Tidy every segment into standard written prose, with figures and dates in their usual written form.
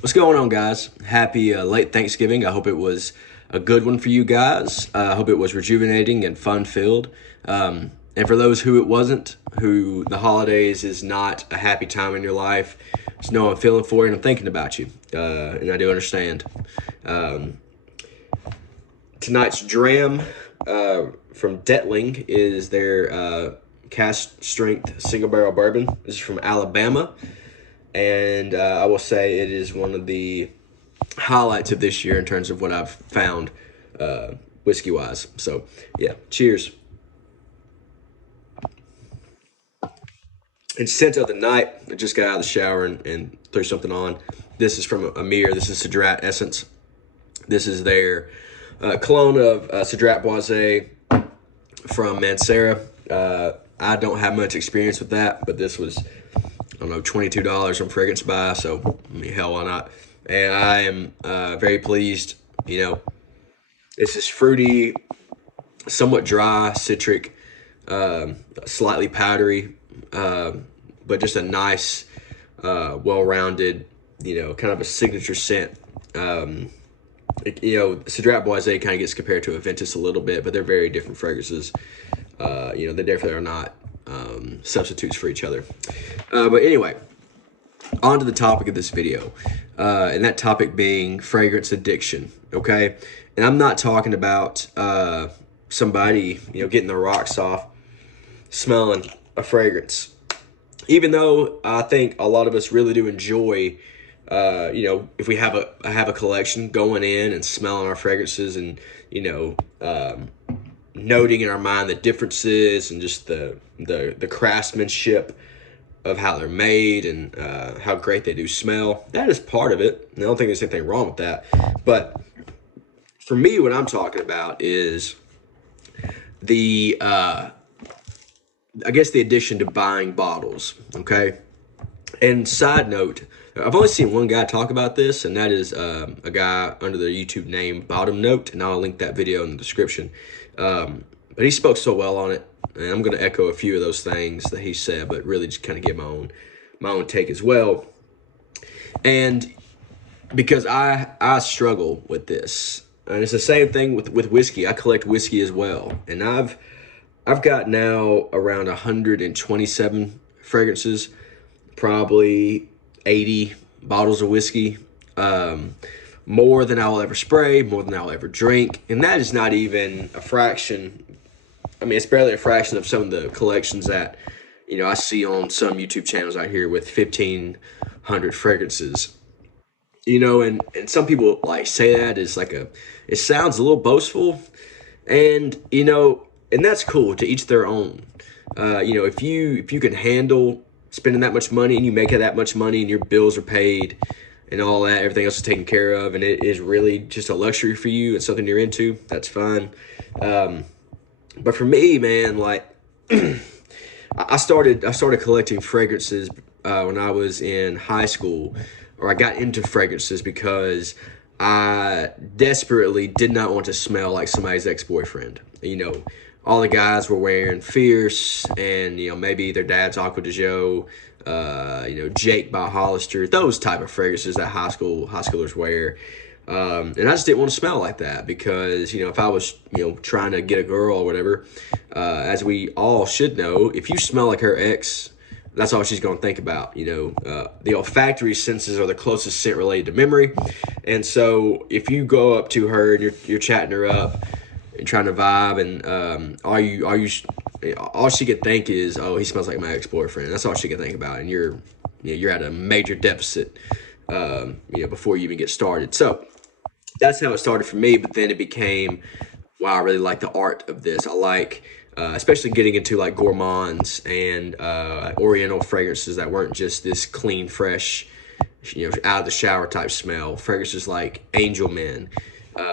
What's going on, guys? Happy late Thanksgiving. I hope it was a good one for you guys. I hope it was rejuvenating and fun-filled. And for those who it wasn't, who the holidays is not a happy time in your life, just know I'm feeling for you and I'm thinking about you. And I do understand. Um, Tonight's dram from Deadling is their cast strength single barrel bourbon. This is from Alabama. And I will say it is one of the highlights of this year in terms of what I've found whiskey wise. So yeah, cheers. And scent of the night, I just got out of the shower and threw something on. This is from Amir. This is Sade Essence. This is their clone of Sade Boise from Mancera. I don't have much experience with that, but this was, I don't know, $22 on Fragrance Buy, so I mean, hell, why not? And I am very pleased. You know, this is fruity, somewhat dry, citric, slightly powdery, but just a nice, well-rounded, kind of a signature scent. Sade Boise kind of gets compared to a Ventus a little bit, but they're very different fragrances. They definitely are not substitutes for each other. But anyway, on to the topic of this video, and that topic being fragrance addiction, okay? And I'm not talking about somebody, getting their rocks off smelling a fragrance. Even though I think a lot of us really do enjoy, if we have a collection, going in and smelling our fragrances and, noting in our mind the differences and just the craftsmanship of how they're made and how great they do smell. That is part of it. And I don't think there's anything wrong with that. But for me, what I'm talking about is the the addition to buying bottles, okay? And side note, I've only seen one guy talk about this, and that is a guy under the YouTube name Bottom Note, and I'll link that video in the description. But he spoke so well on it, and I'm going to echo a few of those things that he said, but really just kind of give my own take as well. And because I struggle with this, and it's the same thing with whiskey. I collect whiskey as well, and I've got now around 127 fragrances, probably 80 bottles of whiskey, more than I'll ever spray, more than I'll ever drink. And that is not even a fraction. I mean, it's barely a fraction of some of the collections that, I see on some YouTube channels out here with 1,500 fragrances. And some people like say that is it sounds a little boastful, and, and that's cool, to each their own. If you can handle spending that much money and you make that much money and your bills are paid and all that, everything else is taken care of, and it is really just a luxury for you and something you're into, that's fine. But for me, man, I started collecting fragrances when I was in high school, or I got into fragrances because I desperately did not want to smell like somebody's ex-boyfriend. All the guys were wearing Fierce and, maybe their dad's Aqua de Jo, Jake by Hollister, those type of fragrances that high schoolers wear. And I just didn't want to smell like that because, if I was, trying to get a girl or whatever, as we all should know, if you smell like her ex, that's all she's going to think about. The olfactory senses are the closest scent related to memory. And so if you go up to her and you're chatting her up and trying to vibe, and all she could think is, oh, he smells like my ex-boyfriend. That's all she could think about. And you're at a major deficit, before you even get started. So that's how it started for me. But then it became, wow, I really like the art of this. I like, especially getting into like gourmands and oriental fragrances that weren't just this clean, fresh, out of the shower type smell. Fragrances like Angel Men,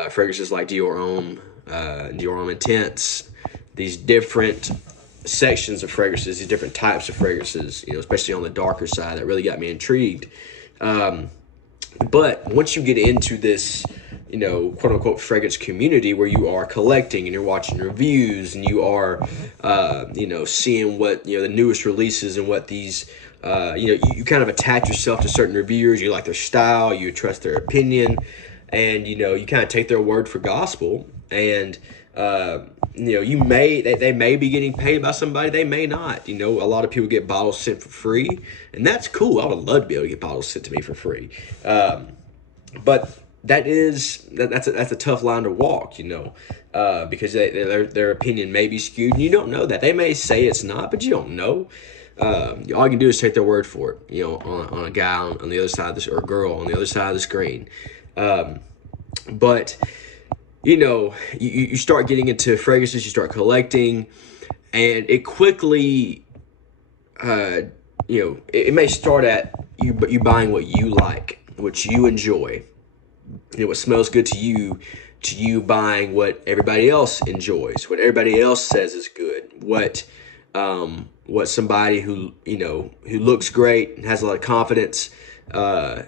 fragrances like Dior Homme, Dior Homme Intense. These different sections of fragrances, these different types of fragrances, especially on the darker side, that really got me intrigued. But once you get into this, quote unquote fragrance community where you are collecting and you're watching reviews and you are, seeing what, the newest releases and what these you kind of attach yourself to certain reviewers. You like their style, you trust their opinion, and you kind of take their word for gospel. And they may be getting paid by somebody, they may not. A lot of people get bottles sent for free, and that's cool. I would love to be able to get bottles sent to me for free. But that's a tough line to walk, because their opinion may be skewed, and you don't know that. They may say it's not, but you don't know. All you can do is take their word for it, on a guy on the other side of this, or a girl on the other side of the screen. But you start getting into fragrances, you start collecting, and it quickly, it may start at you buying what you like, what you enjoy, what smells good to you buying what everybody else enjoys, what everybody else says is good, what somebody who looks great and has a lot of confidence, who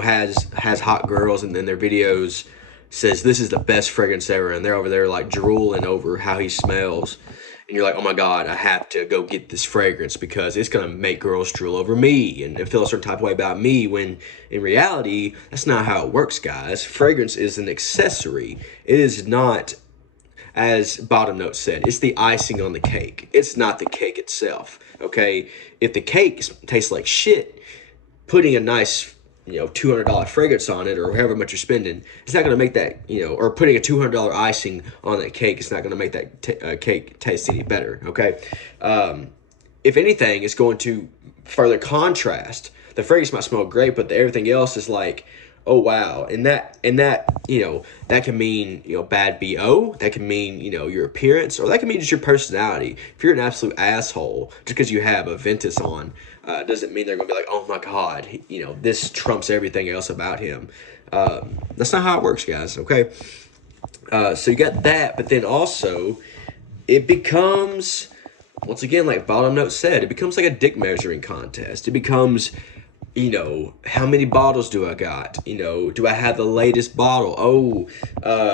has hot girls and in their videos says this is the best fragrance ever, and they're over there like drooling over how he smells, and you're like, oh my God, I have to go get this fragrance because it's gonna make girls drool over me and feel a certain type of way about me, when in reality that's not how it works, guys. Fragrance is an accessory. It is not, as Bottom Note said, it's the icing on the cake. It's not the cake itself, okay? If the cake tastes like shit, putting a nice $200 fragrance on it, or however much you're spending, it's not going to make that, or putting a $200 icing on that cake, it's not going to make that cake taste any better, okay? If anything, it's going to further contrast. The fragrance might smell great, but everything else is like, oh wow. And that that can mean bad BO, that can mean your appearance, or that can mean just your personality. If you're an absolute asshole just because you have a Ventus on, doesn't mean they're gonna be like, oh my God, this trumps everything else about him. That's not how it works, guys, okay? So you got that, but then also it becomes, once again, like Bottom Note said, it becomes like a dick measuring contest. It becomes, how many bottles do I got? Do I have the latest bottle? Oh,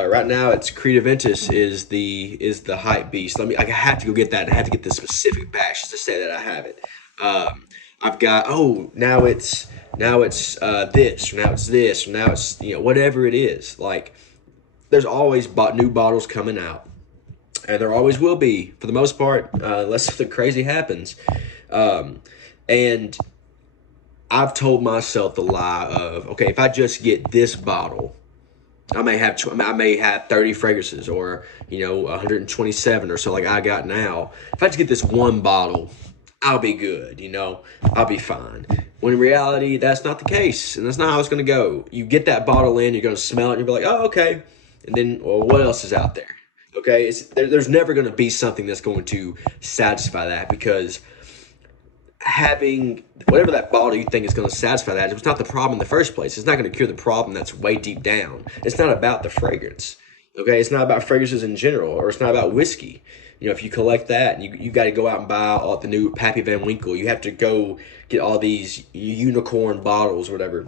right now it's Creed Aventus is the hype beast. I have to go get that. I have to get the specific batch just to say that I have it. I've got, now it's this, or now it's this, or now it's whatever it is. Like, there's always new bottles coming out, and there always will be, for the most part, unless something crazy happens. And I've told myself the lie of, okay, if I just get this bottle, I may have 30 fragrances, or 127 or so like I got now. If I just get this one bottle, I'll be good, I'll be fine. When in reality, that's not the case, and that's not how it's going to go. You get that bottle in, you're going to smell it, and you'll be like, oh, okay. And then, well, what else is out there? Okay, there's never going to be something that's going to satisfy that, because having whatever that bottle you think is going to satisfy that, it's not the problem in the first place. It's not going to cure the problem that's way deep down. It's not about the fragrance, okay? It's not about fragrances in general, or it's not about whiskey. If you collect that, and you got to go out and buy all the new Pappy Van Winkle, you have to go get all these unicorn bottles or whatever.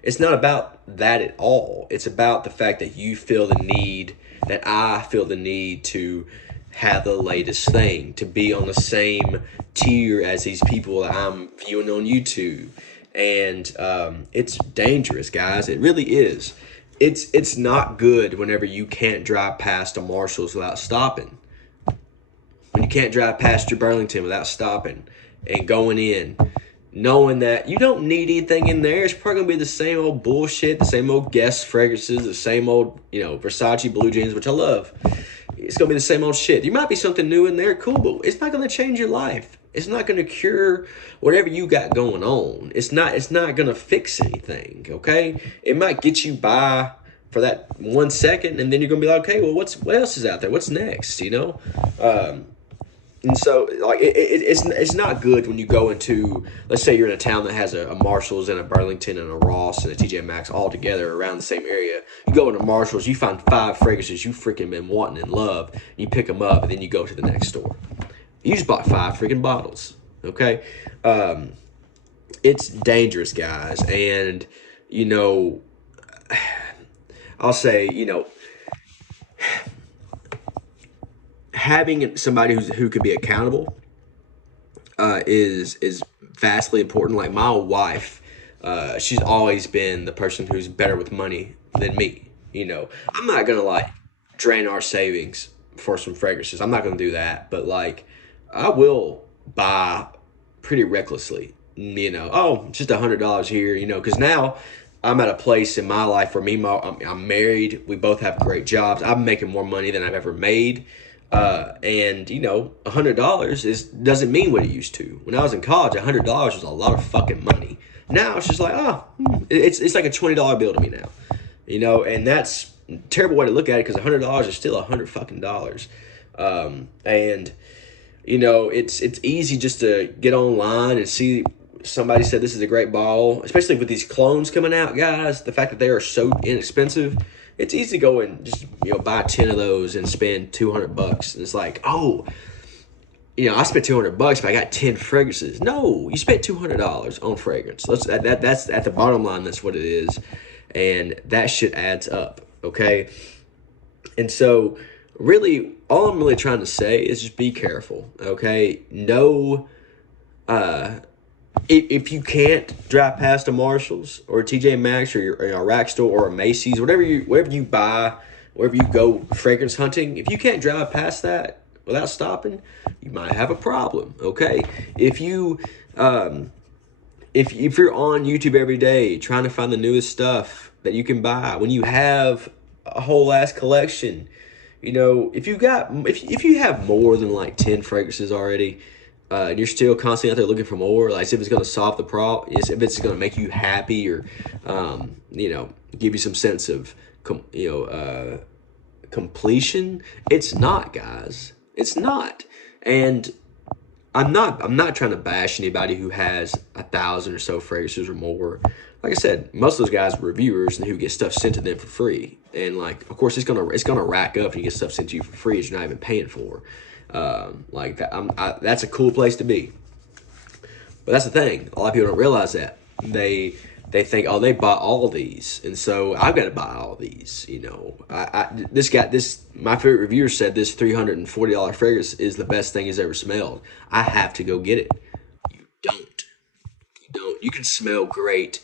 It's not about that at all. It's about the fact that you feel the need, that I feel the need to have the latest thing, to be on the same tier as these people that I'm viewing on YouTube. And it's dangerous, guys. It really is. It's not good whenever you can't drive past a Marshall's without stopping. When you can't drive past your Burlington without stopping and going in, knowing that you don't need anything in there. It's probably going to be the same old bullshit, the same old Guess fragrances, the same old, Versace blue jeans, which I love. It's going to be the same old shit. There might be something new in there, cool, but it's not going to change your life. It's not going to cure whatever you got going on. It's not going to fix anything, okay? It might get you by for that 1 second, and then you're going to be like, okay, well, what else is out there? What's next, And so, like, it's not good when you go into, let's say you're in a town that has a Marshalls and a Burlington and a Ross and a TJ Maxx all together around the same area. You go into Marshalls, you find 5 fragrances you freaking been wanting and love, and you pick them up, and then you go to the next store. You just bought 5 freaking bottles, okay? It's dangerous, guys, and, I'll say, having somebody who can be accountable, is vastly important. Like my wife, she's always been the person who's better with money than me. You know, I'm not gonna like drain our savings for some fragrances. I'm not gonna do that. But like, I will buy pretty recklessly. You know, oh, just $100 here. You know, because now I'm at a place in my life where I'm married. We both have great jobs. I'm making more money than I've ever made. And you know, $100 doesn't mean what it used to. When I was in college, $100 was a lot of fucking money. Now it's just like, it's like a $20 bill to me now. You know, and that's a terrible way to look at it because $100 is still $100 fucking dollars. And you know, it's easy just to get online and see somebody said this is a great ball, especially with these clones coming out, guys. The fact that they are so inexpensive, it's easy to go and just, you know, buy 10 of those and spend $200. And it's like, oh, you know, I spent $200, but I got 10 fragrances. No, you spent $200 on fragrance. That's at the bottom line. That's what it is, and that shit adds up. Okay, and so really, all I'm really trying to say is just be careful. Okay, no. If you can't drive past a Marshalls or a TJ Maxx or a Rack store or a Macy's, whatever you buy, wherever you go fragrance hunting, if you can't drive past that without stopping, you might have a problem. Okay, if you if you're on YouTube every day trying to find the newest stuff that you can buy, when you have a whole ass collection, you know, if you have more than like 10 fragrances already, and you're still constantly out there looking for more, like if it's going to solve the problem, if it's going to make you happy or, you know, give you some sense of, completion, it's not, guys. It's not. And I'm not trying to bash anybody who has 1,000 or so fragrances or more. Like I said, most of those guys are reviewers and who get stuff sent to them for free. And like, of course, it's gonna rack up and you get stuff sent to you for free that you're not even paying for. Like that, that's a cool place to be. But that's the thing. A lot of people don't realize that they think, oh, they bought all these, and so I've got to buy all these. You know, my favorite reviewer said this $340 fragrance is the best thing he's ever smelled. I have to go get it. You don't. You can smell great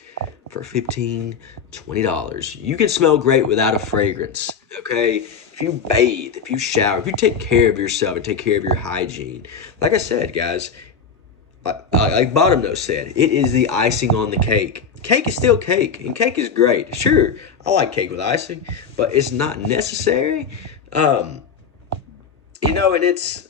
for $15, $20. You can smell great without a fragrance. Okay, if you bathe, if you shower, if you take care of yourself and take care of your hygiene, like I said, guys. Like Bottom Note said, it is the icing on the cake. Cake is still cake, and cake is great. Sure, I like cake with icing, but it's not necessary. You know, and it's,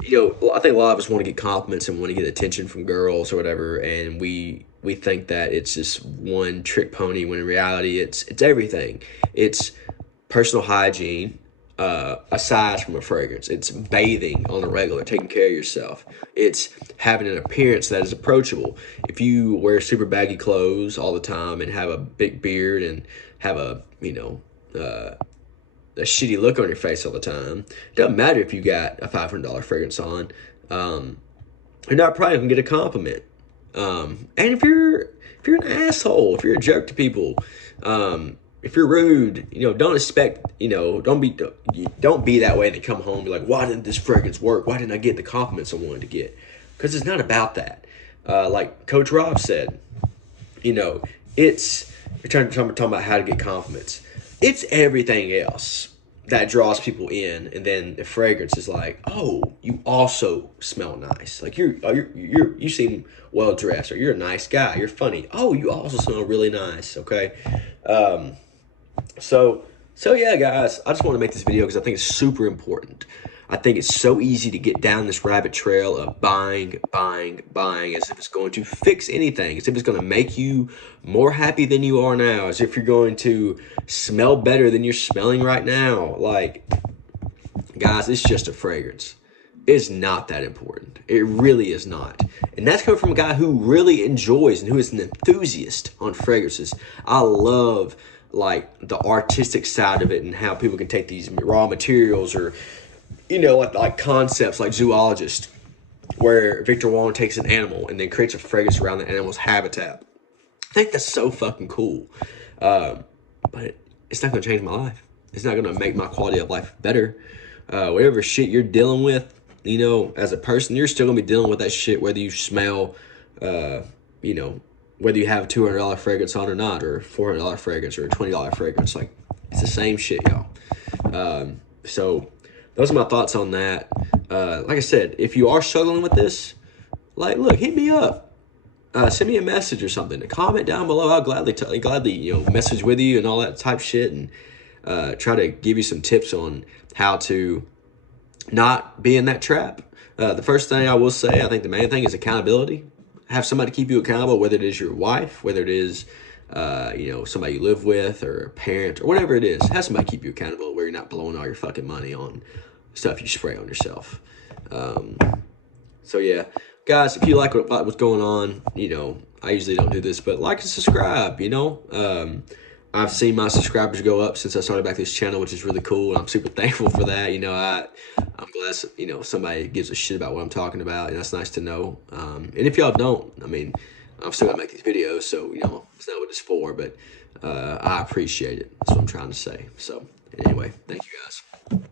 you know, I think a lot of us want to get compliments and want to get attention from girls or whatever, and we think that it's just one trick pony when in reality it's everything. It's personal hygiene. Aside from a fragrance, it's bathing on a regular, taking care of yourself. It's having an appearance that is approachable. If you wear super baggy clothes all the time and have a big beard and have a shitty look on your face all the time, it doesn't matter if you got a $500 fragrance on. You're not probably gonna get a compliment. And if you're an asshole, if you're a jerk to people, if you're rude, you know, don't expect, you know, don't be that way. They come home and be like, why didn't this fragrance work? Why didn't I get the compliments I wanted to get? Because it's not about that. Like Coach Rob said, you know, you're talking about how to get compliments. It's everything else that draws people in, and then the fragrance is like, oh, you also smell nice. Like you seem well dressed, or you're a nice guy. You're funny. Oh, you also smell really nice. Okay. So yeah, guys, I just want to make this video because I think it's super important. I think it's so easy to get down this rabbit trail of buying as if it's going to fix anything, as if it's going to make you more happy than you are now, as if you're going to smell better than you're smelling right now. Like, guys, it's just a fragrance. It's not that important. It really is not. And that's coming from a guy who really enjoys and who is an enthusiast on fragrances. I love like the artistic side of it and how people can take these raw materials or, you know, like concepts like zoologist, where Victor Wong takes an animal and then creates a fragrance around the animal's habitat. I think that's so fucking cool. But it's not going to change my life. It's not going to make my quality of life better. Whatever shit you're dealing with, you know, as a person, you're still gonna be dealing with that shit, whether you smell, you know, whether you have a $200 fragrance on or not, or $400 fragrance, or a $20 fragrance. Like, it's the same shit, y'all. So those are my thoughts on that. Like I said, if you are struggling with this, like, look, hit me up. Send me a message or something. Comment down below. I'll gladly, you know, message with you and all that type shit, and try to give you some tips on how to not be in that trap. The first thing I will say, I think the main thing is accountability. Have somebody keep you accountable, whether it is your wife, whether it is, you know, somebody you live with, or a parent, or whatever it is. Have somebody keep you accountable where you're not blowing all your fucking money on stuff you spray on yourself. So yeah, guys, if you like what's going on, you know, I usually don't do this, but like and subscribe, you know. I've seen my subscribers go up since I started back this channel, which is really cool, and I'm super thankful for that. You know, I'm glad, you know, somebody gives a shit about what I'm talking about, and that's nice to know. And if y'all don't, I mean, I'm still gonna make these videos, so, you know, it's not what it's for, but I appreciate it. That's what I'm trying to say. So anyway, thank you guys.